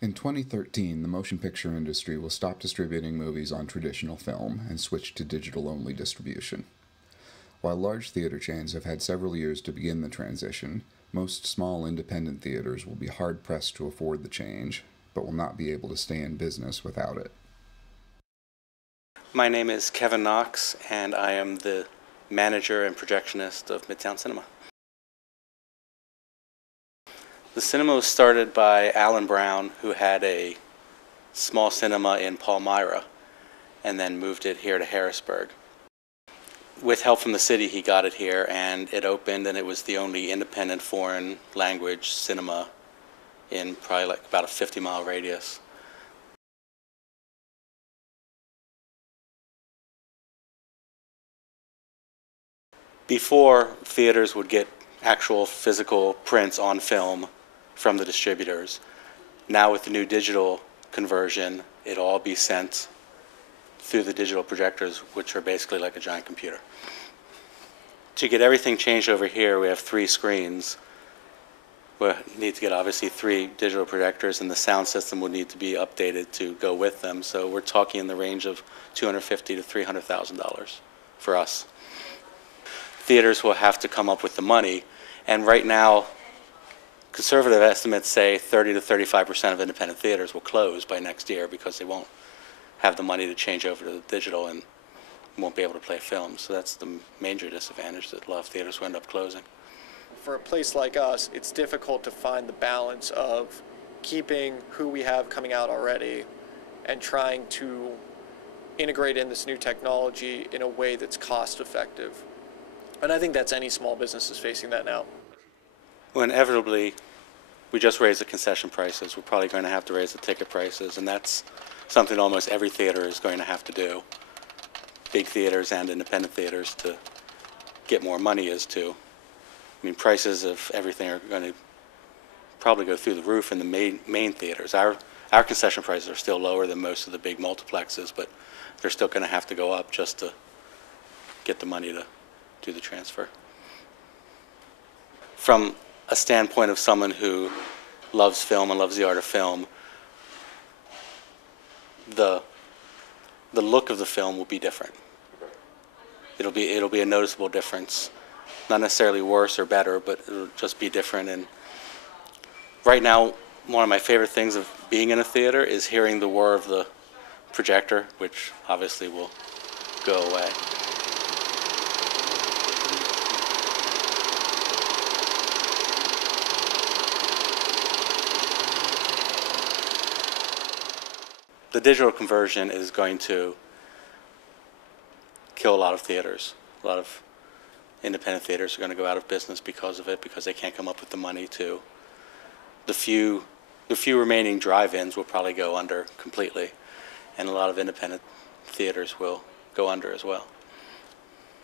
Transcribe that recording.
In 2013, the motion picture industry will stop distributing movies on traditional film and switch to digital-only distribution. While large theater chains have had several years to begin the transition, most small independent theaters will be hard-pressed to afford the change, but will not be able to stay in business without it. My name is Kevin Knox, and I am the manager and projectionist of Midtown Cinema. The cinema was started by Alan Brown, who had a small cinema in Palmyra and then moved it here to Harrisburg. With help from the city, he got it here, and it opened, and it was the only independent foreign language cinema in probably like about a 50-mile radius. Before, theaters would get actual physical prints on film from the distributors. Now with the new digital conversion, it'll all be sent through the digital projectors, which are basically like a giant computer. To get everything changed over here, we have 3 screens. We need to get obviously 3 digital projectors, and the sound system will need to be updated to go with them. So we're talking in the range of $250,000 to $300,000 for us. Theaters will have to come up with the money, and right now, conservative estimates say 30 to 35% of independent theaters will close by next year because they won't have the money to change over to the digital and won't be able to play films. So that's the major disadvantage, that a lot of theaters will end up closing. For a place like us, it's difficult to find the balance of keeping who we have coming out already and trying to integrate in this new technology in a way that's cost effective. And I think that's any small business is facing that now. Well, inevitably, we just raised the concession prices. We're probably going to have to raise the ticket prices, and that's something almost every theater is going to have to do. Big theaters and independent theaters, to get more money, is to. I mean, prices of everything are going to probably go through the roof in the main theaters. Our concession prices are still lower than most of the big multiplexes, but they're still going to have to go up just to get the money to do the transfer. From a standpoint of someone who loves film and loves the art of film, the look of the film will be different. It'll be a noticeable difference. Not necessarily worse or better, but it'll just be different. And right now, one of my favorite things of being in a theater is hearing the whir of the projector, which obviously will go away. The digital conversion is going to kill a lot of theaters. A lot of independent theaters are going to go out of business because of it, because they can't come up with the money to. The few remaining drive-ins will probably go under completely, and a lot of independent theaters will go under as well.